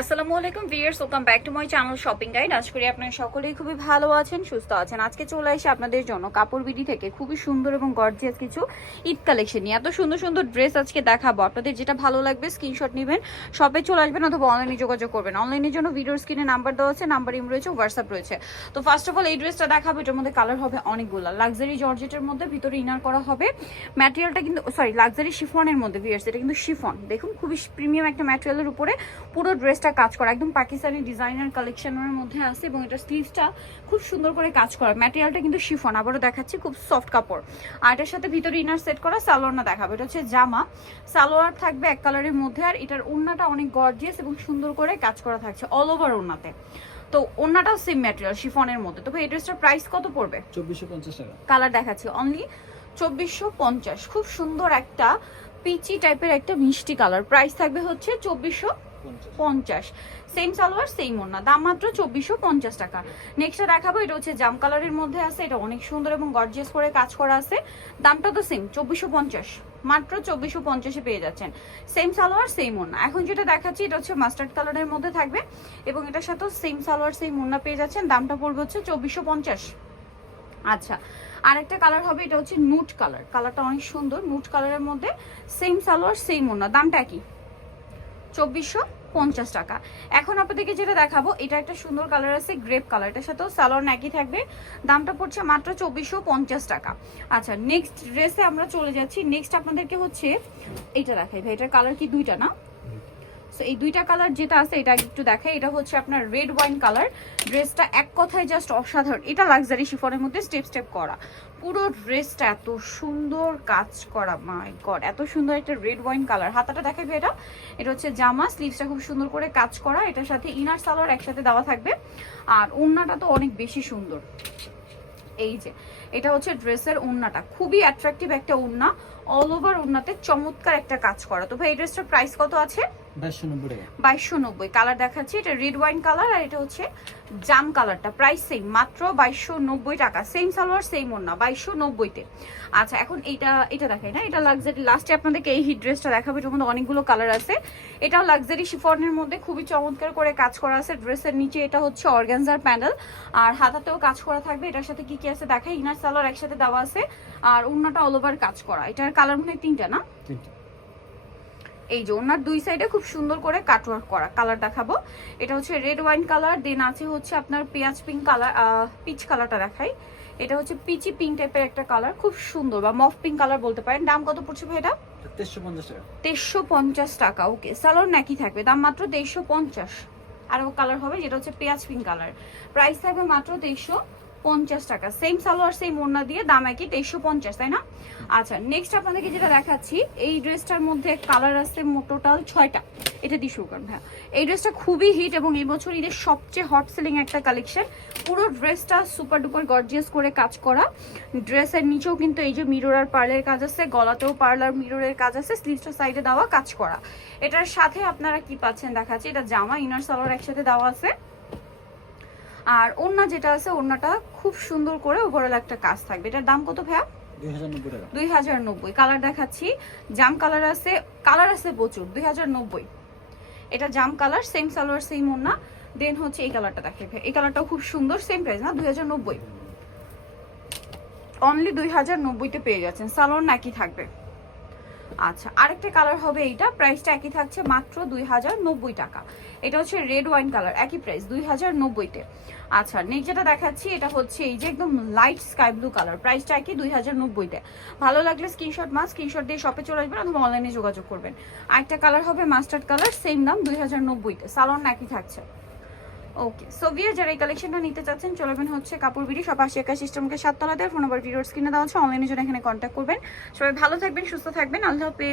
আসসালামু আলাইকুম viewers, welcome back to my channel shopping guide. আশা করি আপনারা সকলেই খুবই ভালো আছেন, সুস্থ আছেন। আজকে চলে আসি আপনাদের জন্য কাপড় বিডি থেকে খুবই সুন্দর এবং গর্জিয়াস কিছু ঈদ কালেকশন নিয়ে। এত সুন্দর সুন্দর ড্রেস আজকে দেখাবো। আপনাদের যেটা ভালো লাগবে স্ক্রিনশট নেবেন, শপে চলে আসবেন অথবা অনলাইনে যোগাযোগ করবেন। অনলাইনের জন্য ভিডিওর স্ক্রিনে নাম্বার দেওয়া আছে, নাম্বার ইম রয়েছে, হোয়াটসঅ্যাপ রয়েছে। তো ফার্স্ট অফ অল এই ড্রেসটা দেখাবো। এটার মধ্যে কালার হবে অনেকগুলো। লাক্সারি জর্জেটের মধ্যে ভিতরে ইনার করা হবে। ম্যাটেরিয়ালটা কিন্তু লাক্সারি শিফনের মধ্যে ভিউয়ার্স, এটা কিন্তু শিফন। দেখুন খুবই প্রিমিয়াম একটা ম্যাটেরিয়ালের উপরে পুরো ড্রেসটা কাজ করা, একদম পাকিস্তানি ডিজাইনার কালেকশনের মধ্যে আছে এবং এটা স্লিভসটা খুব সুন্দর করে কাজ করা। ম্যাটেরিয়ালটা কিন্তু শিফন, আবারও দেখাচ্ছি, খুব সফট কাপড়। আর এটার সাথে ভিতরে ইনার সেট করা সালোয়ার না দেখাবো। এটা হচ্ছে জামা, সালোয়ার থাকবে এক কালারের মধ্যে। আর এটার ওড়নাটা অনেক গর্জিয়াস এবং সুন্দর করে কাজ করা থাকছে অল ওভার ওড়নাতে। তো ওড়নাটাও সেম ম্যাটেরিয়াল শিফনের মধ্যে। তবে এই ড্রেসটার প্রাইস কত পড়বে? 2450 টাকা। কালার দেখাচ্ছি অনলি 2450। খুব সুন্দর একটা পিচি টাইপের একটা মিষ্টি কালার। প্রাইস থাকবে হচ্ছে 2450। সেম সালোয়ার সেম ওড়না, দাম মাত্র 2450 টাকা। নেক্সটটা দেখাবো, এটা হচ্ছে জাম কালারের মধ্যে আছে। এটা অনেক সুন্দর এবং গর্জিয়াস করে কাজ করা আছে। দামটা তো সেম 2450, মাত্র 2450-এ পেয়ে যাচ্ছেন। সেম সালোয়ার সেম ওড়না। এখন যেটা দেখাচ্ছি এটা হচ্ছে মাস্টার্ড কালারের মধ্যে থাকবে এবং এটার সাথেও সেম সালোয়ার সেম ওড়না পেয়ে যাচ্ছেন। দামটা পড়বে হচ্ছে 2450। আচ্ছা, আরেকটা কালার হবে, এটা হচ্ছে নুট কালার। কালারটা অনেক সুন্দর, নুট কালারের মধ্যে সেম সালোয়ার সেম ওড়না। দামটা কি? 2450 টাকা। এখন আপনাদেরকে যেটা দেখাবো, এটা একটা সুন্দর কালার আছে গ্রেপ কালার, এটার সাথেও সালোয়ার একই থাকবে। দামটা পড়ছে মাত্র 2450 টাকা। আচ্ছা, নেক্সট ড্রেসে আমরা চলে যাচ্ছি। নেক্সট আপনাদেরকে হচ্ছে এইটা দেখাই ভাই। এটার কালার কি দুইটা না? সো এই দুইটা কালার যেটা আছে এটা একটু দেখাই। এটা হচ্ছে আপনার রেড ওয়াইন কালার। ড্রেসটা এক কথায় জাস্ট অসাধারণ। এটা লাক্সারি শিফনের মধ্যে স্টেপ স্টেপ করা, পুরো ড্রেসটা এত সুন্দর কাজ করা। মাই গড, এত সুন্দর একটা রেড ওয়াইন কালার। হাতাটা দেখাবে এটা। এটা হচ্ছে জামা, স্লিভসটা খুব সুন্দর করে কাজ করা। এটার সাথে ইনার সালোয়ার একসাথে দেওয়া থাকবে। আর ওড়নাটা তো অনেক বেশি সুন্দর। এই যে এটা হচ্ছে ড্রেসের ওড়নাটা, খুবই অ্যাট্রাকটিভ একটা ওড়না, অল ওভার ওড়নাতে চমৎকার একটা কাজ করা। তো ভাই এই ড্রেসটার প্রাইস কত আছে? 2290 টাকা। 2290। কালার দেখাচ্ছি, এটা রেড ওয়াইন কালার আর এটা হচ্ছে জাম কালারটা। প্রাইস সেম, মাত্র 2290 টাকা। সেম সালোয়ার সেম ওড়না, 2290-তে। আচ্ছা, এখন এটা দেখাই না, এটা লাক্সারি। লাস্টে আপনাদেরকে এই হিট ড্রেসটা দেখাবো, এটার মধ্যে অনেকগুলো কালার আছে। এটাও লাক্সারি শিফনের মধ্যে খুবই চমৎকার করে কাজ করা আছে। ড্রেসের নিচে এটা হচ্ছে অর্গানজার প্যানেল আর হাতাতেও কাজ করা থাকবে। এটার সাথে কি কি আছে দেখাই। ইনার সালোয়ার একসাথে দেওয়া আছে আর ওড়নাটা অল ওভার কাজ করা। এটার কালার মনে হয় তিনটা না? এই যে ওনার দুই সাইডে খুব সুন্দর করে কাটওয়ার্ক করা। কালার দেখাবো, এটা হচ্ছে রেড ওয়াইন কালার, দেন আছে হচ্ছে আপনার পেঁয়াজ পিঙ্ক কালার, পিচ কালারটা দেখাই। এটা হচ্ছে পিচি পিঙ্ক টাইপের একটা কালার, খুব সুন্দর, বা মফ পিঙ্ক কালার বলতে পারেন। দাম কত পড়ছে ভাই এটা? 2350 টাকা। 2350 টাকা। ওকে, সালোয়ার নাকি থাকবে, দাম মাত্র 2350। আরও কালার হবে যেটা হচ্ছে পেঁয়াজ পিঙ্ক কালার, প্রাইস থাকবে মাত্র 2350 টাকা। সেম সালোয়ার সেম ওড়না দিয়ে, দাম একই 2350, তাই না? আচ্ছা, নেক্সট আপনাদেরকে যেটা দেখাচ্ছি, এই ড্রেসটার মধ্যে কালার আছে টোটাল 6টা। এটা দিয়ে শুরু করেন। হ্যাঁ, এই ড্রেসটা খুবই হিট এবং এই বছর ঈদের সবচেয়ে হট সেলিং একটা কালেকশন। পুরো ড্রেসটা সুপার ডুপার গর্জিয়াস করে কাজ করা। ড্রেসের নিচেও কিন্তু এই যে মিরর আর পার্লের কাজ আছে, গলাতেও পার্লার মিররের কাজ আছে, স্লিভসটা সাইডে দেওয়া কাজ করা। এটার সাথে আপনারা কি পাচ্ছেন দেখাচ্ছি, এটা জামা, ইনার সালোয়ার একসাথে দেওয়া আছে। আর ওড়না যেটা আছে, ওড়নাটা খুব সুন্দর করে ওভারঅল একটা কাজ থাকবে। এটার দাম কত ভাইয়া? 2090 টাকা। 2090। কালার দেখাচ্ছি, জাম কালার আছে, কালার আছে প্রচুর। 2090। এটা জাম কালার, সেম সালোয়ার সেম ওড়না। দেন হচ্ছে এই কালারটা দেখে, এই কালারটাও খুব সুন্দর। সেম প্রাইস না? 2090, অনলি 2090-তে পেয়ে যাচ্ছেন। সালোয়ার নাকি থাকবে। আচ্ছা, আরেকটা কালার হবে এইটা, প্রাইসটা একই থাকছে, মাত্র 2090 টাকা। এটা হচ্ছে রেড ওয়াইন কালার, একই প্রাইস 2090-তে। আচ্ছা, নেক্সট যেটা দেখাচ্ছি, এটা হচ্ছে এই যে একদম লাইট স্কাই ব্লু কালার, প্রাইসটা একই 2090-তে। ভালো লাগলে স্ক্রিনশট দিয়ে শপে চলে আসবেন অথবা অনলাইনে যোগাযোগ করবেন। আরেকটা কালার হবে মাস্টার্ড কালার, সেম দাম 2090-তে। সালোয়ার নাকি থাকছে। ওকে, সো ভিউয়ার যারা এই কালেকশনটা নিতে চাচ্ছেন চলবেন হচ্ছে কাপড় বিডি, সব 80 সিস্টেমকে 7 তলাতে। ফোন নাম্বার ভিডিওর স্ক্রিনে দেওয়া আছে, অনলাইনে জন্য এখানে কন্ট্যাক্ট করবেন। সবাই ভালো থাকবেন, সুস্থ থাকবেন, আল্লাহ হাফেজ।